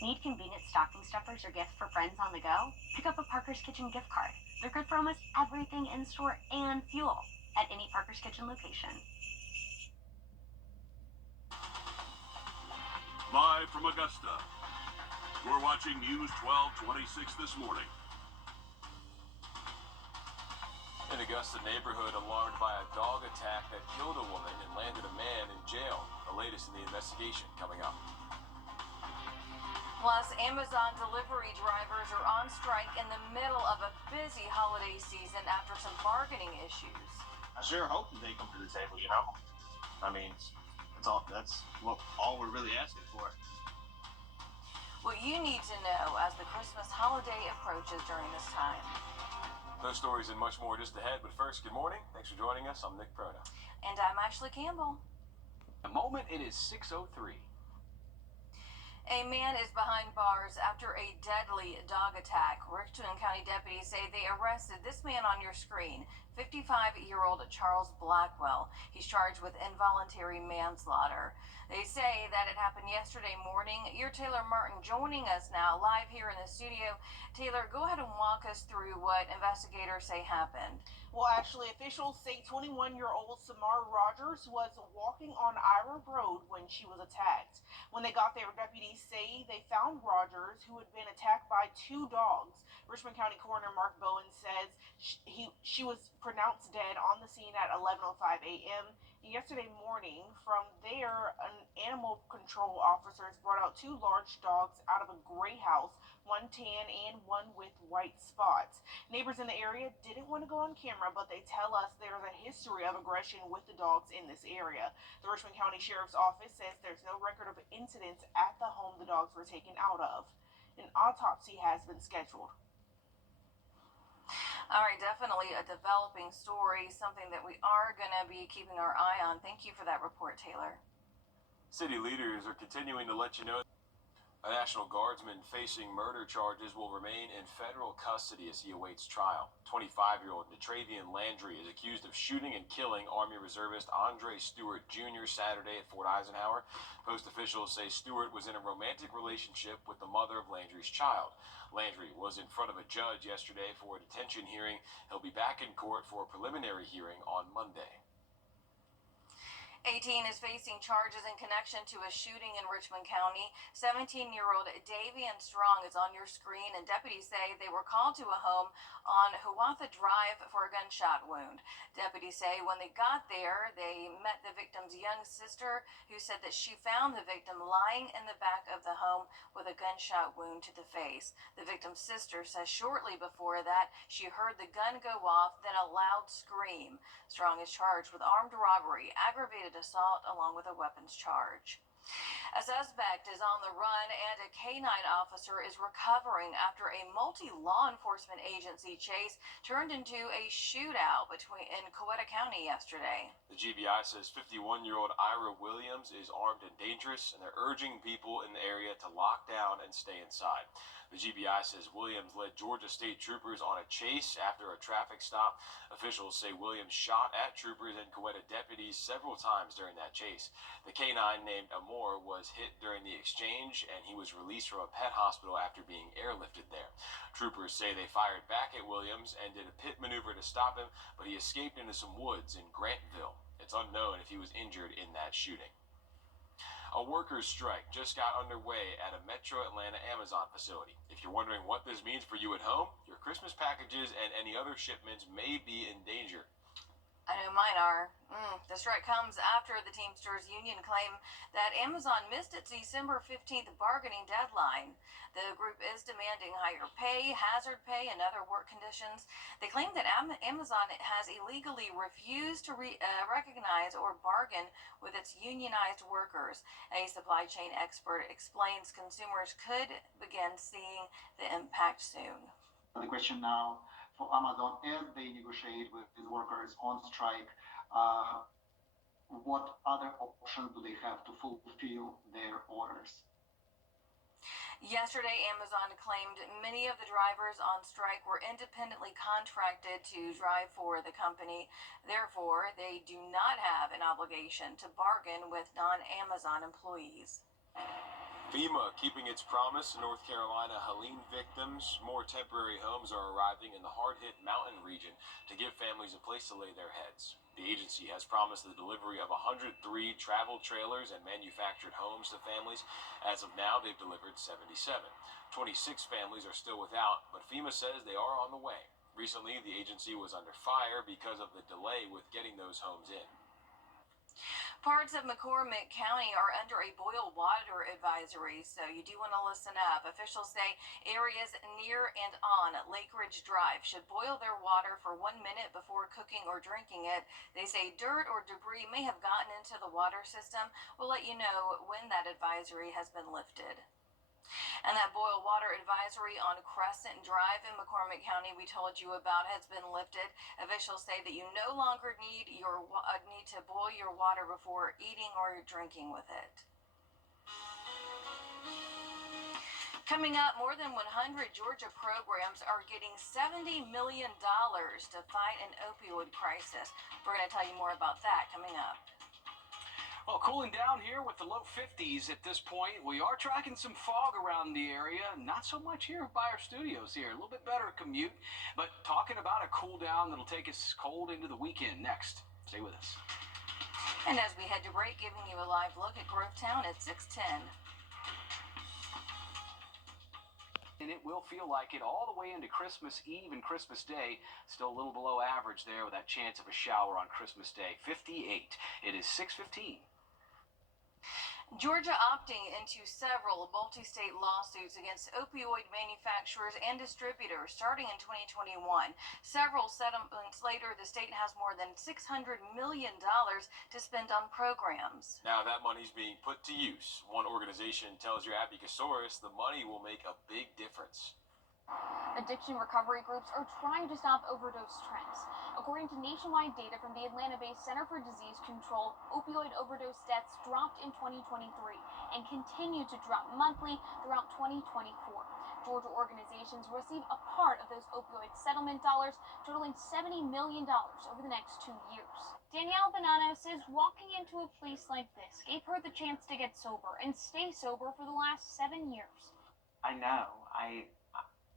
Need convenient stocking stuffers or gifts for friends on the go? Pick up a Parker's Kitchen gift card. They're good for almost everything in store and fuel at any Parker's Kitchen location. Live from Augusta, you're watching News 1226 this morning. An Augusta neighborhood alarmed by a dog attack that killed a woman and landed a man in jail. The latest in the investigation coming up. Plus, Amazon delivery drivers are on strike in the middle of a busy holiday season after some bargaining issues. I sure hope that they come to the table, you know? I mean, that's what all we're really asking for. What you need to know as the Christmas holiday approaches during this time. Those stories and much more just ahead, but first, good morning. Thanks for joining us. I'm Nick Proto. And I'm Ashley Campbell. The moment it is 6:03. A man is behind bars after a deadly dog attack. Richland County deputies say they arrested this man on your screen, 55-year-old Charles Blackwell. He's charged with involuntary manslaughter. They say that it happened yesterday morning. You're Taylor Martin joining us now live here in the studio. Taylor, go ahead and walk us through what investigators say happened. Well, actually, officials say 21-year-old Samar Rogers was walking on Ira Road when she was attacked. When they got there, deputies say they found Rogers, who had been attacked by two dogs. Richmond County Coroner Mark Bowen says she was pronounced dead on the scene at 11:05 a.m. Yesterday morning. From there, an animal control officers brought out two large dogs out of a gray house, one tan and one with white spots. Neighbors in the area didn't want to go on camera, but they tell us there's a history of aggression with the dogs in this area. The Richmond County Sheriff's Office says there's no record of incidents at the home the dogs were taken out of. An autopsy has been scheduled. All right, definitely a developing story, something that we are going to be keeping our eye on. Thank you for that report, Taylor. City leaders are continuing to let you know a National Guardsman facing murder charges will remain in federal custody as he awaits trial. 25-year-old Natravian Landry is accused of shooting and killing Army Reservist Andre Stewart Jr. Saturday at Fort Eisenhower. Post officials say Stewart was in a romantic relationship with the mother of Landry's child. Landry was in front of a judge yesterday for a detention hearing. He'll be back in court for a preliminary hearing on Monday. 18 is facing charges in connection to a shooting in Richmond County. 17-year-old Davian Strong is on your screen, and deputies say they were called to a home on Hiawatha Drive for a gunshot wound. Deputies say when they got there, they met the victim's young sister, who said that she found the victim lying in the back of the home with a gunshot wound to the face. The victim's sister says shortly before that, she heard the gun go off, then a loud scream. Strong is charged with armed robbery, aggravated assault, along with a weapons charge. A suspect is on the run, and a K-9 officer is recovering after a multi-law enforcement agency chase turned into a shootout in Coweta County yesterday. The GBI says 51-year-old Ira Williams is armed and dangerous, and they're urging people in the area to lock down and stay inside. The GBI says Williams led Georgia State troopers on a chase after a traffic stop. Officials say Williams shot at troopers and Coweta deputies several times during that chase. The K-9 named Amor was hit during the exchange, and he was released from a pet hospital after being airlifted there. Troopers say they fired back at Williams and did a pit maneuver to stop him, but he escaped into some woods in Grantville. It's unknown if he was injured in that shooting. A workers' strike just got underway at a Metro Atlanta Amazon facility. If you're wondering what this means for you at home, your Christmas packages and any other shipments may be in danger. I know mine are. The strike comes after the Teamsters Union claim that Amazon missed its December 15th bargaining deadline. The group is demanding higher pay, hazard pay, and other work conditions. They claim that Amazon has illegally refused to recognize or bargain with its unionized workers. A supply chain expert explains consumers could begin seeing the impact soon. The question now for Amazon, as they negotiate with these workers on strike, what other options do they have to fulfill their orders? Yesterday, Amazon claimed many of the drivers on strike were independently contracted to drive for the company. Therefore, they do not have an obligation to bargain with non-Amazon employees. FEMA keeping its promise. North Carolina Helene victims. More temporary homes are arriving in the hard-hit mountain region to give families a place to lay their heads. The agency has promised the delivery of 103 travel trailers and manufactured homes to families. As of now, they've delivered 77. 26 families are still without, but FEMA says they are on the way. Recently, the agency was under fire because of the delay with getting those homes in. Parts of McCormick County are under a boil water advisory, so you do want to listen up. Officials say areas near and on Lake Ridge Drive should boil their water for 1 minute before cooking or drinking it. They say dirt or debris may have gotten into the water system. We'll let you know when that advisory has been lifted. And that boil water advisory on Crescent Drive in McCormick County we told you about has been lifted. Officials say that you no longer need to boil your water before eating or drinking with it. Coming up, more than 100 Georgia programs are getting $70 million to fight an opioid crisis. We're going to tell you more about that coming up. Well, cooling down here with the low 50s at this point. We are tracking some fog around the area. Not so much here by our studios here. A little bit better commute, but talking about a cool down that'll take us cold into the weekend next. Stay with us. And as we head to break, giving you a live look at Grovetown at 6:10. And it will feel like it all the way into Christmas Eve and Christmas Day. Still a little below average there with that chance of a shower on Christmas Day. 58. It is 6:15. Georgia opting into several multi-state lawsuits against opioid manufacturers and distributors starting in 2021. Several settlements later, the state has more than $600 million to spend on programs. Now that money's being put to use. One organization tells your Abby-Casaurus the money will make a big difference. Addiction recovery groups are trying to stop overdose trends. According to nationwide data from the Atlanta-based Center for Disease Control, opioid overdose deaths dropped in 2023 and continue to drop monthly throughout 2024. Georgia organizations receive a part of those opioid settlement dollars, totaling $70 million over the next 2 years. Danielle Bonanno says walking into a place like this gave her the chance to get sober and stay sober for the last 7 years. I know.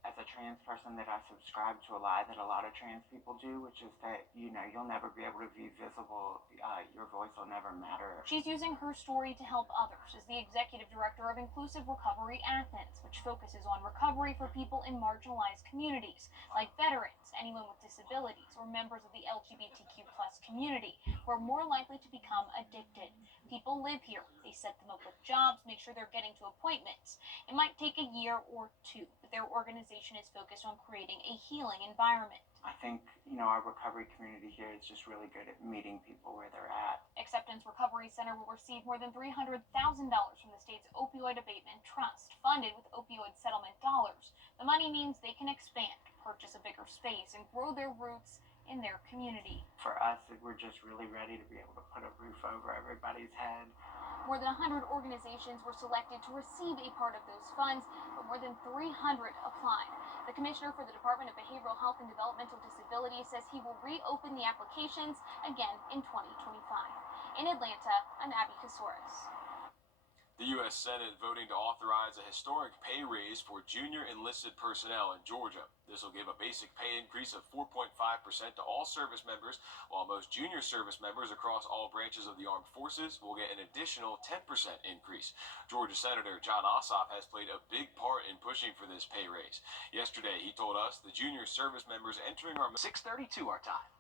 As a trans person, that I subscribe to a lie that a lot of trans people do, which is that, you'll never be able to be visible, your voice will never matter. She's using her story to help others as the executive director of Inclusive Recovery Athens, which focuses on recovery for people in marginalized communities, like veterans, anyone with disabilities, or members of the LGBTQ+ community, who are more likely to become addicted. People live here. They set them up with jobs, make sure they're getting to appointments. It might take a year or two, but their organization is focused on creating a healing environment. I think, our recovery community here is just really good at meeting people where they're at. Acceptance Recovery Center will receive more than $300,000 from the state's Opioid Abatement Trust, funded with opioid settlement dollars. The money means they can expand, purchase a bigger space, and grow their roots in their community. For us, we're just really ready to be able to put a roof over everybody's head. More than 100 organizations were selected to receive a part of those funds, but more than 300 applied. The commissioner for the Department of Behavioral Health and Developmental Disabilities says he will reopen the applications again in 2025. In Atlanta, I'm Abby-Casaurus. The U.S. Senate voting to authorize a historic pay raise for junior enlisted personnel in Georgia. This will give a basic pay increase of 4.5% to all service members, while most junior service members across all branches of the armed forces will get an additional 10% increase. Georgia Senator John Ossoff has played a big part in pushing for this pay raise. Yesterday, he told us the junior service members entering our 6:32 our time.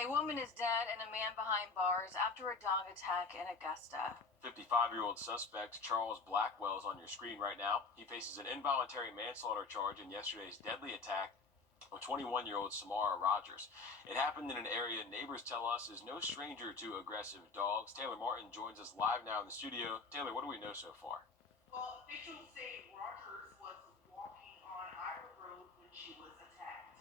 A woman is dead and a man behind bars after a dog attack in Augusta. 55-year-old suspect Charles Blackwell is on your screen right now. He faces an involuntary manslaughter charge in yesterday's deadly attack of 21-year-old Samara Rogers. It happened in an area neighbors tell us is no stranger to aggressive dogs. Taylor Martin joins us live now in the studio. Taylor, what do we know so far? Well, officials say Rogers was walking on Ira Road when she was attacked.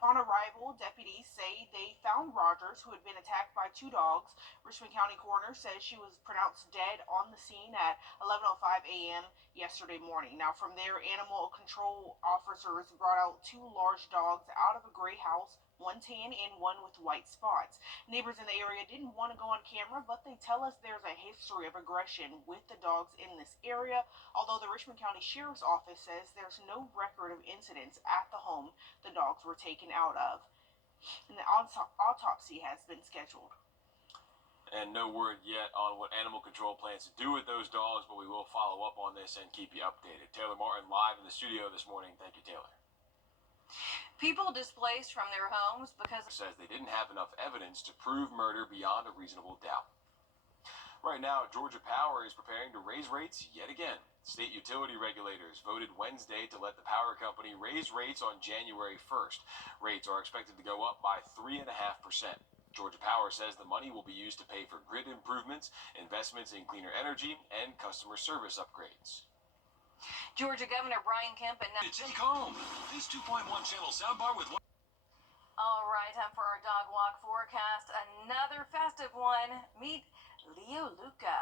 On arrival, deputies say they found Rogers, who had been attacked by 2 dogs. Richmond County coroner says she was pronounced dead on the scene at 11:05 a.m. yesterday morning. Now, from there, animal control officers brought out 2 large dogs out of a gray house one tan and one with white spots. Neighbors in the area didn't want to go on camera, but they tell us there's a history of aggression with the dogs in this area, although the Richmond County Sheriff's Office says there's no record of incidents at the home the dogs were taken out of. And the autopsy has been scheduled. And no word yet on what animal control plans to do with those dogs, but we will follow up on this and keep you updated. Taylor Martin live in the studio this morning. Thank you, Taylor. People displaced from their homes because says they didn't have enough evidence to prove murder beyond a reasonable doubt. Right now, Georgia Power is preparing to raise rates yet again. State utility regulators voted Wednesday to let the power company raise rates on January 1st. Rates are expected to go up by 3.5%. Georgia Power says the money will be used to pay for grid improvements, investments in cleaner energy, and customer service upgrades. Georgia Governor Brian Kemp and To take home this 2.1 channel soundbar with one. all right, time for our dog walk forecast. Another festive one. Meet Leo Luca.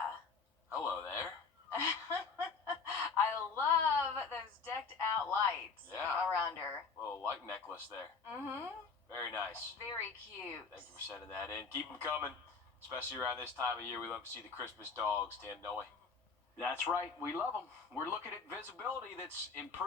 Hello there. I love those decked out lights around her. Little light necklace there. Very nice. Very cute. Thank you for sending that in. Keep them coming, especially around this time of year. We love to see the Christmas dogs, Tim, don't we? That's right. We love them. We're looking at visibility that's improved.